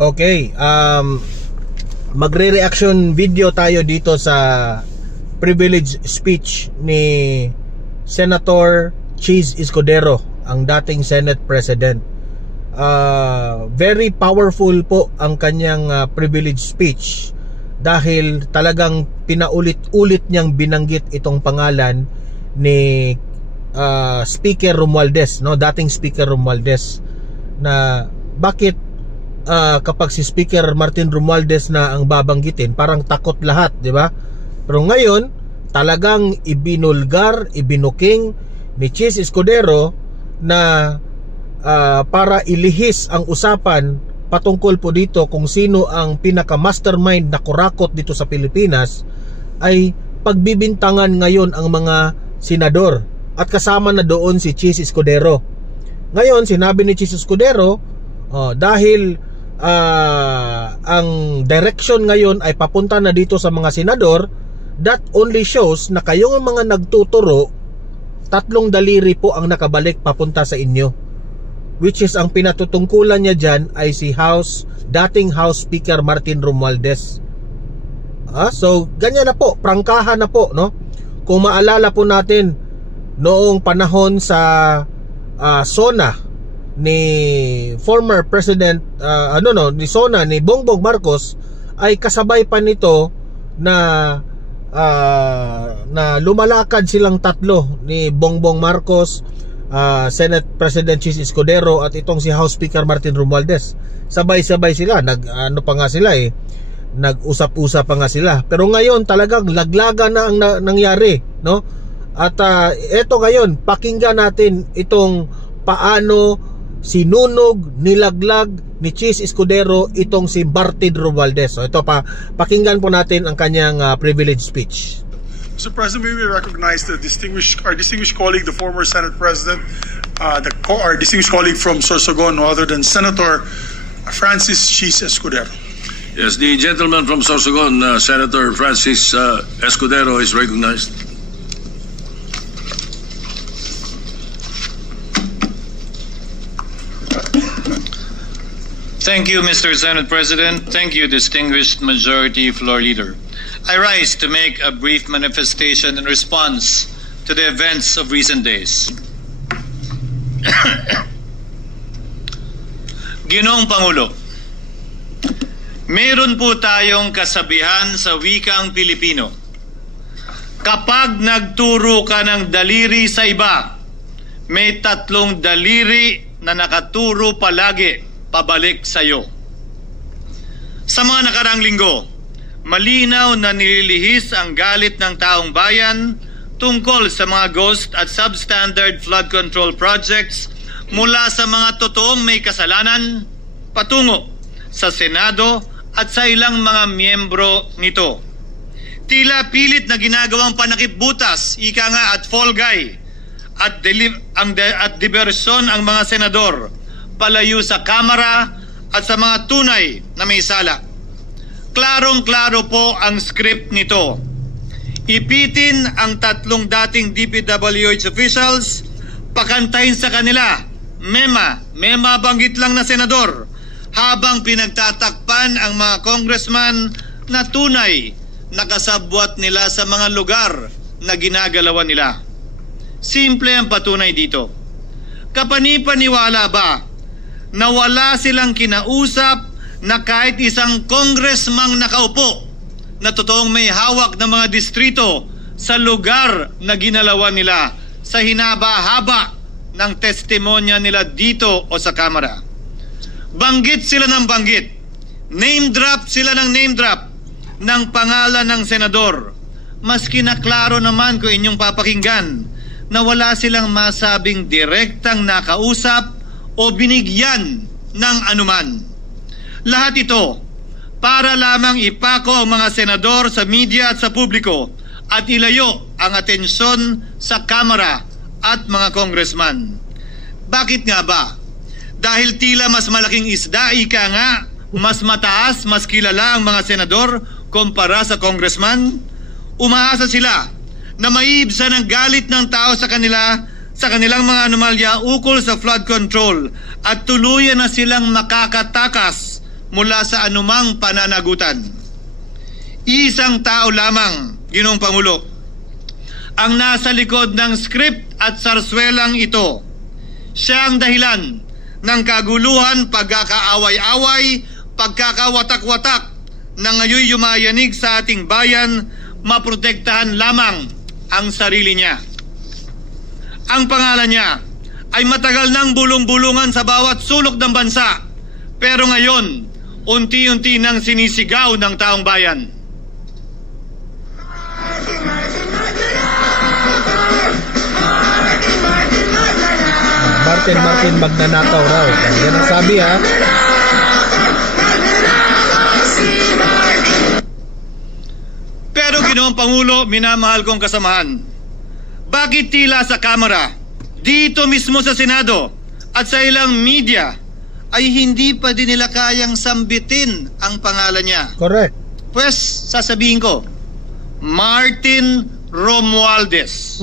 Okay, magre-reaction video tayo dito sa privilege speech ni Senator Chis Escudero, ang dating Senate President. Very powerful po ang kanyang privilege speech dahil talagang pinaulit-ulit niyang binanggit itong pangalan ni Speaker Romualdez, no, dating Speaker Romualdez, na bakit kapag si Speaker Martin Romualdez na ang babanggitin, parang takot lahat, di ba? Pero ngayon, talagang ibinulgar, ibinuking ni Chis Escudero na para ilihis ang usapan patungkol po dito kung sino ang pinaka-mastermind na kurakot dito sa Pilipinas, ay pagbibintangan ngayon ang mga senador, at kasama na doon si Chis Escudero. Ngayon, sinabi ni Chis Escudero, dahil ang direction ngayon ay papunta na dito sa mga senador, that only shows na kayong mga nagtuturo, tatlong daliri po ang nakabalik papunta sa inyo, which is ang pinatutungkulan niya dyan ay si dating House Speaker Martin Romualdez. So ganyan na po, prangkahan na po, no? Kung maalala po natin noong panahon sa SONA ni former President ni Bongbong Marcos, ay kasabay pa nito na lumalakad silang tatlo, ni Bongbong Marcos, Senate President Chis Escudero, at itong si House Speaker Martin Romualdez. Sabay-sabay sila, nag-usap-usap pa nga sila. Pero ngayon talagang laglaga na ang nangyari, no? At eto ngayon, pakinggan natin itong paano sinunog, nilaglag ni Chis Escudero itong si Martin Romualdez. So ito pakinggan po natin ang kanyang privilege speech. Mr. President, we recognize our distinguished colleague, the former Senate President, our distinguished colleague from Sorsogon, no other than Senator Francis Chis Escudero. Yes, the gentleman from Sorsogon, Senator Francis Escudero, is recognized. Thank you, Mr. Senate President. Thank you, distinguished Majority Floor Leader. I rise to make a brief manifestation in response to the events of recent days. Ginoong Pangulo, meron po tayong kasabihan sa wikang Pilipino. Kapag nagturo ka ng daliri sa iba, may tatlong daliri na nakaturo palagi pabalik sa iyo. Sa mga nakaraang linggo, malinaw na nililihis ang galit ng taong bayan tungkol sa mga ghost at substandard flood control projects mula sa mga totoong may kasalanan patungo sa Senado at sa ilang mga miyembro nito. Tila pilit na ginagawang panakipbutas, ika nga, at fall guy at diversyon ang mga senador palayo sa Kamara at sa mga tunay na may sala. Klarong-klaro po ang script nito. Ipitin ang tatlong dating DPWH officials, pakantayin sa kanila, mema banggit lang na senador, habang pinagtatakpan ang mga congressman na tunay na kasabwat nila sa mga lugar na ginagalawan nila. Simple ang patunay dito. Kapanipaniwala ba na wala silang kinausap na kahit isang congressman nakaupo na totoong may hawak ng mga distrito sa lugar na ginalawan nila sa hinaba-haba ng testimonya nila dito o sa Kamara? Banggit sila ng banggit, name drop sila ng name drop ng pangalan ng senador, maski na klaro naman kung inyong papakinggan na wala silang masabing direktang nakausap o binigyan ng anuman. Lahat ito para lamang ipako ang mga senador sa media at sa publiko at ilayo ang atensyon sa Kamara at mga congressman. Bakit nga ba? Dahil tila mas malaking isda, ika nga, mas mataas, mas kilala ang mga senador kumpara sa congressman? Umaasa sila na maiibsan ang galit ng tao sa kanilang mga anomalya ukol sa flood control at tuluyan na silang makakatakas mula sa anumang pananagutan. Isang tao lamang, Ginoong Pangulo, ang nasa likod ng script at sarswelang ito. Siya ang dahilan ng kaguluhan, pagkakaaway-away, pagkakawatak-watak na ngayon yumayanig sa ating bayan, maprotektahan lamang ang sarili niya. Ang pangalan niya ay matagal nang bulong-bulungan sa bawat sulok ng bansa, pero ngayon, unti-unti nang sinisigaw ng taong bayan. Martin magnanakaw raw. Yan ang sabi, ha. Pero Ginoong Pangulo, minamahal kong kasamahan, bakit tila sa Kamara, dito mismo sa Senado at sa ilang media ay hindi pa din nila kayang sambitin ang pangalan niya? Correct. Pues sasabihin ko, Martin Romualdez.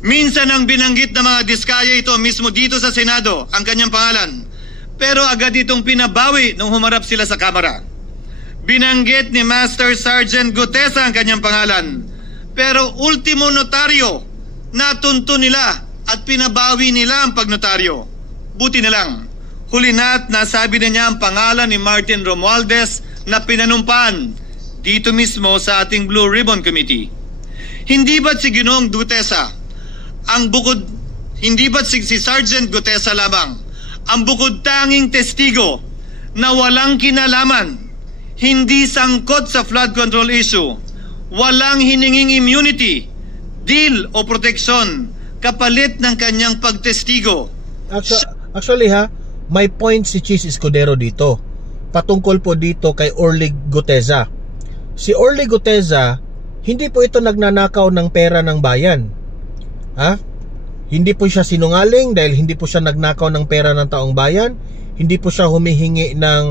Minsan ang binanggit ng mga diskaya ito mismo dito sa Senado ang kanyang pangalan, pero agad itong pinabawi nung humarap sila sa Kamara. Binanggit ni Master Sergeant Gutesa ang kanyang pangalan, pero ultimo notaryo, natunto nila at pinabawi nila ang pagnotaryo. Buti na lang, huli na't nasabi na niya ang pangalan ni Martin Romualdez na pinanumpan dito mismo sa ating Blue Ribbon Committee. Hindi ba't si Ginoong Gutesa hindi ba't si Sergeant Gutesa lamang ang bukod tanging testigo na walang kinalaman, hindi sangkot sa flood control issue, walang hininging immunity, deal o proteksyon kapalit ng kanyang pagtestigo? Actually, ha, may point si Chis Escudero dito patungkol po dito kay Orly Gutesa. Si Orly Gutesa, hindi po ito nagnanakaw ng pera ng bayan. Ha? Hindi po siya sinungaling dahil hindi po siya nagnakaw ng pera ng taong bayan. Hindi po siya humihingi ng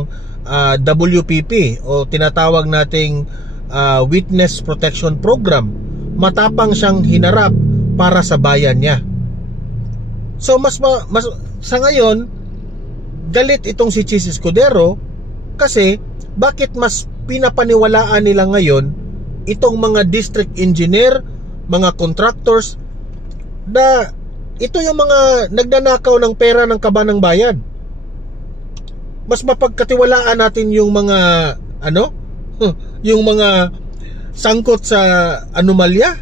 WPP o tinatawag nating Witness Protection Program. Matapang siyang hinarap para sa bayan niya. So mas sa ngayon, galit itong si Chis Escudero kasi bakit mas pinapaniwalaan nila ngayon itong mga district engineer, mga contractors, na ito yung mga nagnanakaw ng pera ng kaban ng bayan. Mas mapagkatiwalaan natin yung mga yung mga sangkot sa anomalya.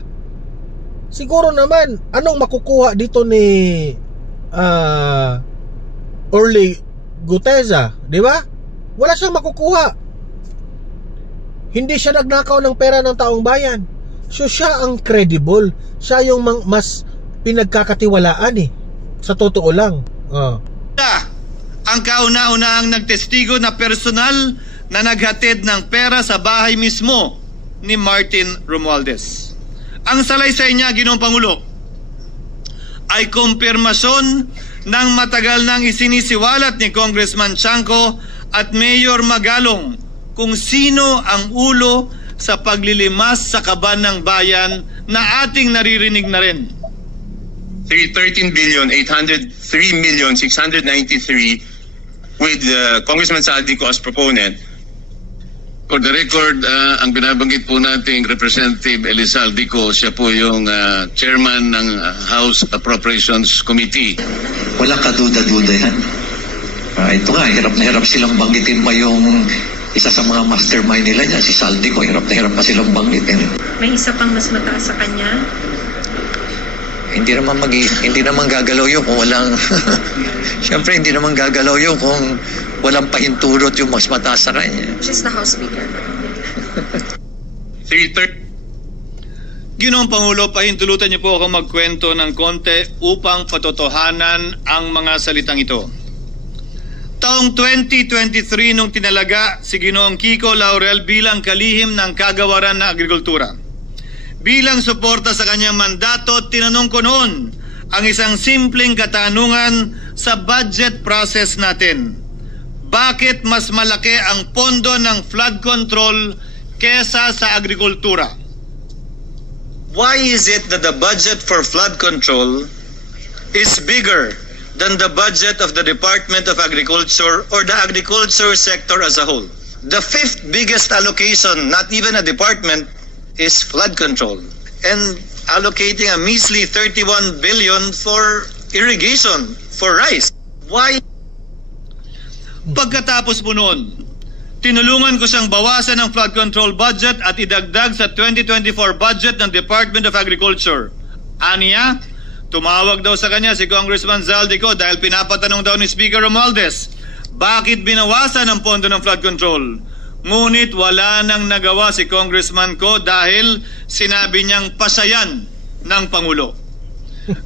Siguro naman, anong makukuha dito ni Orly Gutesa, di ba? Wala siyang makukuha. Hindi siya nagnakaw ng pera ng taong bayan. So siya ang credible. Siya yung mas pinagkakatiwalaan sa totoo lang. Ang kauna-unahang nagtestigo na personal na naghatid ng pera sa bahay mismo ni Martin Romualdez. Ang salaysay niya, Ginoong Pangulo, ay kumpirmasyon ng matagal nang isinisiwalat ni Congressman Chanco at Mayor Magalong kung sino ang ulo sa paglilimas sa kaban ng bayan na ating naririnig na rin. 13,803,693 with Congressman Saldico as proponent. For the record, ang binabanggit po nating Representative Elizaldico, siya po yung chairman ng House Appropriations Committee. Wala kaduda-duda yan. Ito nga, hirap na hirap silang banggitin pa yung isa sa mga mastermind nila niya, si Saldico. Hirap na hirap pa silang banggitin. May isa pang mas mataas sa kanya? Hindi naman gagalaw yun kung walang siyempre hindi naman gagalaw yun kung walang pahintulot yung mas mataas sa kanya. She's the House Speaker. Ginoong Pangulo, pahintulutan niyo po ako magkwento ng konti upang patotohanan ang mga salitang ito. Taong 2023 nung tinalaga si Ginoong Kiko Laurel bilang kalihim ng kagawaran ng agrikultura. Bilang suporta sa kanyang mandato, tinanong ko noon ang isang simpleng katanungan sa budget process natin. Bakit mas malaki ang pondo ng flood control kesa sa agrikultura? Why is it that the budget for flood control is bigger than the budget of the Department of Agriculture or the agriculture sector as a whole. The fifth biggest allocation, not even a department, is flood control. And allocating a measly 31 billion for irrigation, for rice. Why? Pagkatapos po noon, tinulungan ko siyang bawasan ang flood control budget at idagdag sa 2024 budget ng Department of Agriculture. Aniya, tumawag daw sa kanya si Congressman Zaldico dahil pinapatanong daw ni Speaker Romualdez, bakit binawasan ang pondo ng flood control? Ngunit wala nang nagawa si Congressman ko dahil sinabi niyang pasayan ng Pangulo.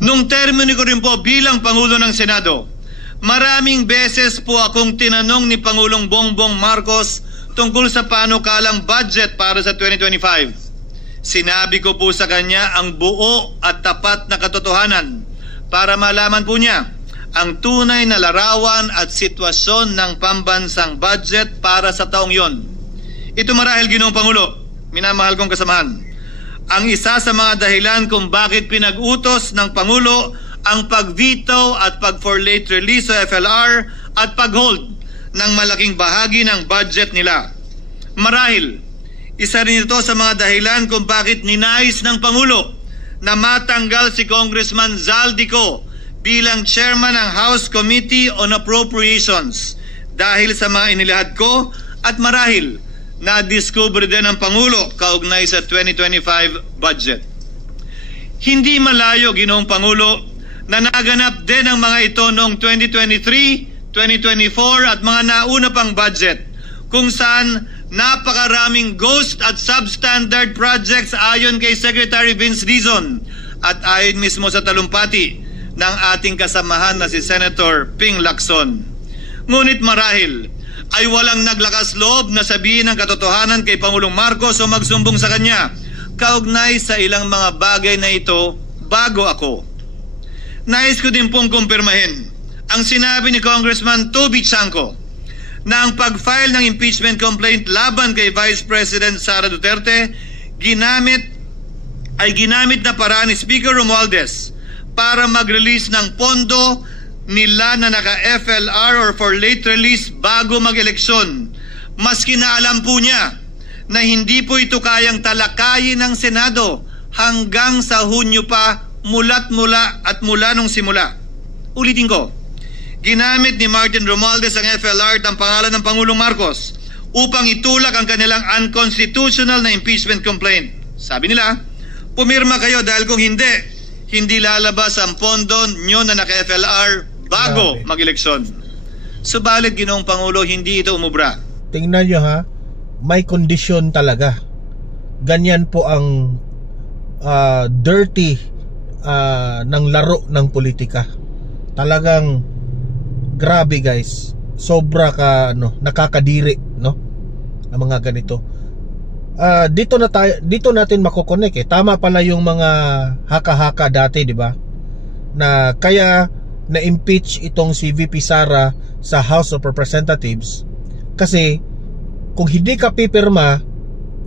Nung termino ko rin po bilang Pangulo ng Senado, maraming beses po akong tinanong ni Pangulong Bongbong Marcos tungkol sa panukalang budget para sa 2025. Sinabi ko po sa kanya ang buo at tapat na katotohanan para malaman po niya ang tunay na larawan at sitwasyon ng pambansang budget para sa taong yon. Ito marahil, Ginoong Pangulo, minamahal kong kasamahan, ang isa sa mga dahilan kung bakit pinag-utos ng Pangulo ang pag-veto at pag-for late release sa FLR at pag-hold ng malaking bahagi ng budget nila. Marahil, isa rin ito sa mga dahilan kung bakit ninais ng Pangulo na matanggal si Congressman Zaldico bilang chairman ng House Committee on Appropriations dahil sa mga inilahad ko at marahil na-discover din ng Pangulo kaugnay sa 2025 budget. Hindi malayo, Ginoong Pangulo, na naganap din ang mga ito noong 2023, 2024 at mga nauna pang budget kung saan napakaraming ghost at substandard projects ayon kay Secretary Vince Dizon at ayon mismo sa talumpati ng ating kasamahan na si Senator Ping Lacson. Ngunit marahil ay walang naglakas loob na sabihin ang katotohanan kay Pangulong Marcos o magsumbong sa kanya kaugnay sa ilang mga bagay na ito bago ako. Nais ko din pong kumpirmahin ang sinabi ni Congressman Toby Chanco na ang pag-file ng impeachment complaint laban kay Vice President Sara Duterte ginamit na paraan ni Speaker Romualdez para mag-release ng pondo nila na naka-FLR or for late release bago mag-eleksyon. Maski na alam po niya na hindi po ito kayang talakayin ng Senado hanggang sa Hunyo pa mula nung simula. Ulitin ko, ginamit ni Martin Romualdez ang FLR at ang pangalan ng Pangulong Marcos upang itulak ang kanilang unconstitutional na impeachment complaint. Sabi nila, pumirma kayo dahil kung hindi lalabas ang pondo nyo na naka-FLR bago mag-eleksyon. Subalit, Ginoong Pangulo, hindi ito umubra. Tingnan nyo ha, may kondisyon talaga. Ganyan po ang dirty ng laro ng politika. Talagang grabe guys. Sobra nakakadiri, no? Ang mga ganito. Dito natin makokonek eh. Tama pala yung mga haka-haka dati, di ba? Na kaya na-impeach itong si VP Sara sa House of Representatives kasi kung hindi ka pipirma,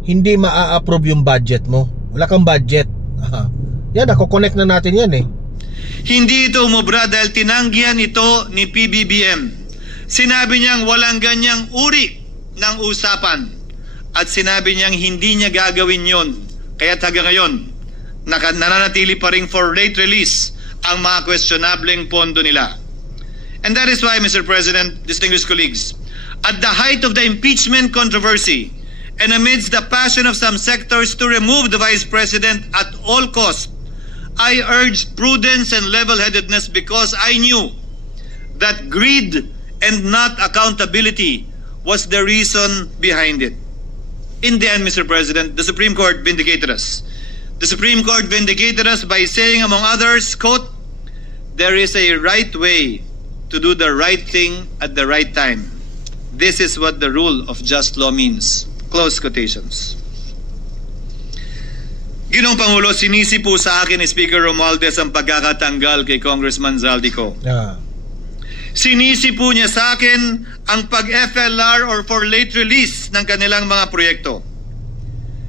hindi maa-approve yung budget mo. Wala kang budget. Yan, nakokonek na natin yan eh. Hindi ito umubra dahil tinanggihan ito ni PBBM. Sinabi niyang walang ganyang uri ng usapan at sinabi niyang hindi niya gagawin yon. Kaya't hanggang ngayon, nananatili pa rin for late release ang mga questionableng pondo nila. And that is why, Mr. President, distinguished colleagues, at the height of the impeachment controversy and amidst the passion of some sectors to remove the Vice President at all costs, I urged prudence and level-headedness because I knew that greed and not accountability was the reason behind it. In the end, Mr. President, the Supreme Court vindicated us. The Supreme Court vindicated us by saying, among others, quote, "There is a right way to do the right thing at the right time. This is what the rule of just law means." Close quotations. Ginoong Pangulo, sinisi po sa akin ni Speaker Romualdez ang pagkakatanggal kay Congressman Zaldico. Sinisi po niya sa akin ang pag-FLR or for late release ng kanilang mga proyekto.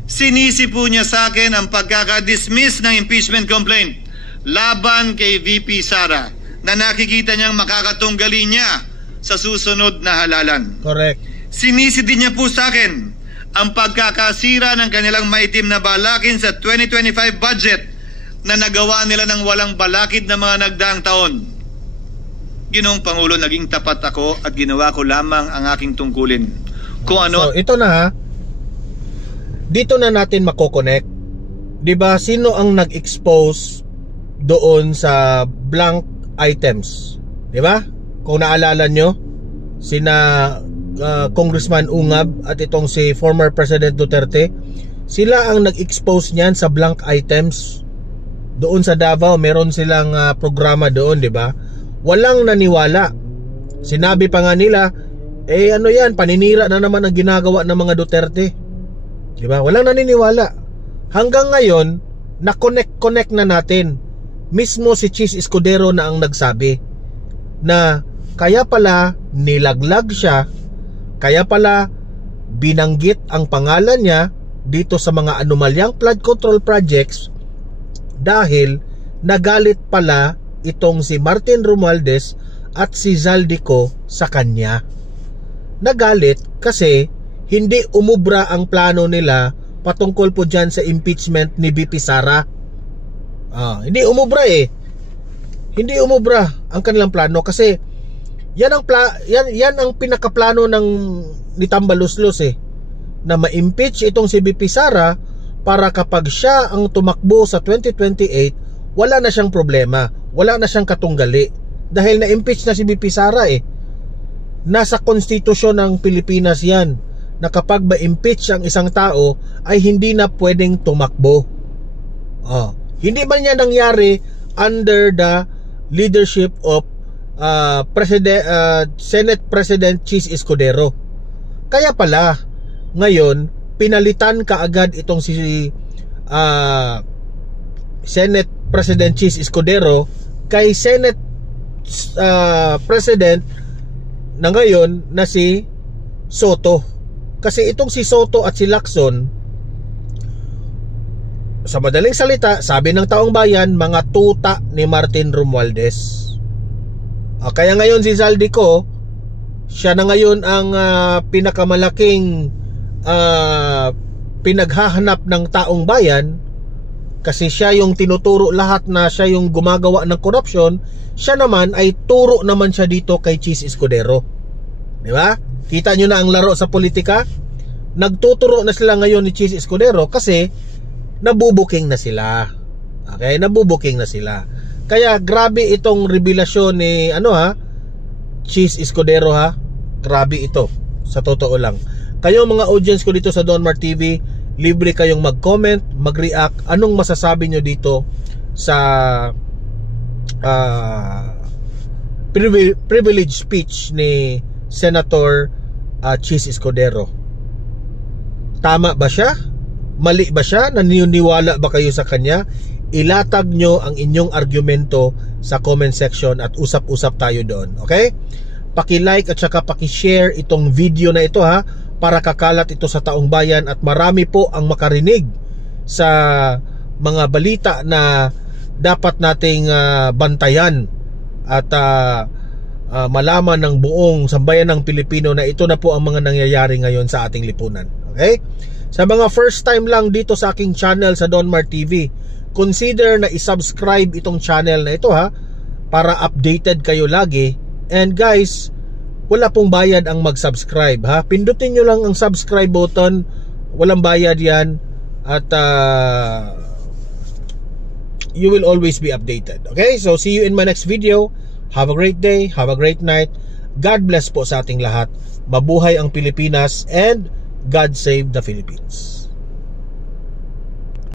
Sinisi po niya sa akin ang pagkakadismiss ng impeachment complaint laban kay VP Sara na nakikita niyang makakatunggali niya sa susunod na halalan. Correct. Sinisi din niya po sa akin ang pagkakasira ng kanilang maitim na balakin sa 2025 budget na nagawa nila ng walang balakid na mga nagdaang taon. Ginoong Pangulo, naging tapat ako at ginawa ko lamang ang aking tungkulin. Kung ano... So, ito na ha. Dito na natin mako-connect. 'Di ba, sino ang nag-expose doon sa blank items? 'Di ba? Kung naalala nyo, sina Congressman Ungab at itong si former President Duterte, sila ang nag-expose niyan sa blank items. Doon sa Davao, meron silang programa doon, 'di ba? Walang naniwala. Sinabi pa nga nila, ano yan, paninira na naman ang ginagawa ng mga Duterte. 'Di ba? Walang naniniwala. Hanggang ngayon, na-connect na natin. Mismo si Chis Escudero na ang nagsabi na kaya pala nilaglag siya, kaya pala binanggit ang pangalan niya dito sa mga anomalyang flood control projects dahil nagalit pala itong si Martin Romualdez at si Zaldico sa kanya. Nagalit kasi hindi umubra ang plano nila patungkol po dyan sa impeachment ni BP Sara. Hindi umubra Hindi umubra ang kanilang plano kasi yan ang pinakaplano ni Tambaluslos na ma-impeach itong si BP Sara para kapag siya ang tumakbo sa 2028, wala na siyang problema, wala na siyang katunggali dahil na-impeach na si BP Sara Nasa konstitusyon ng Pilipinas yan na kapag ma-impeach ang isang tao ay hindi na pwedeng tumakbo. Hindi man yan nangyari under the leadership of Senate President Chis Escudero. Kaya pala ngayon pinalitan kaagad itong si Senate President Chis Escudero kay Senate President na ngayon na si Soto. Kasi itong si Soto at si Lacson, sa madaling salita, sabi ng taong bayan, mga tuta ni Martin Romualdez. Kaya ngayon si Zaldico, siya na ngayon ang pinakamalaking pinaghahanap ng taong bayan kasi siya yung tinuturo lahat na siya yung gumagawa ng korupsyon. Siya naman ay turo naman siya dito kay Chis Escudero. Di ba? Kita nyo na ang laro sa politika. Nagtuturo na sila ngayon ni Chis Escudero kasi nabubuking na sila. Okay, nabubuking na sila. Kaya grabe itong revelasyon ni Chis Escudero Grabe ito, sa totoo lang. Kayo mga audience ko dito sa Don Mar TV, libre kayong mag-comment, mag-react. Anong masasabi nyo dito sa privilege speech ni Senator Chis Escudero? Tama ba siya? Mali ba siya? Naniniwala ba kayo sa kanya? Ilatag nyo ang inyong argumento sa comment section at usap-usap tayo doon. Okay? Paki-like at saka paki-share itong video na ito para kakalat ito sa taong bayan at marami po ang makarinig sa mga balita na dapat nating bantayan at malaman ng buong sambayan ng Pilipino na ito na po ang mga nangyayari ngayon sa ating lipunan. Okay? Sa mga first time lang dito sa aking channel sa Don Mar TV, consider na i-subscribe itong channel na ito para updated kayo lagi. And guys, wala pong bayad ang mag-subscribe Pindutin nyo lang ang subscribe button. Walang bayad yan. At you will always be updated. Okay? So see you in my next video. Have a great day. Have a great night. God bless po sa ating lahat. Mabuhay ang Pilipinas and God save the Philippines.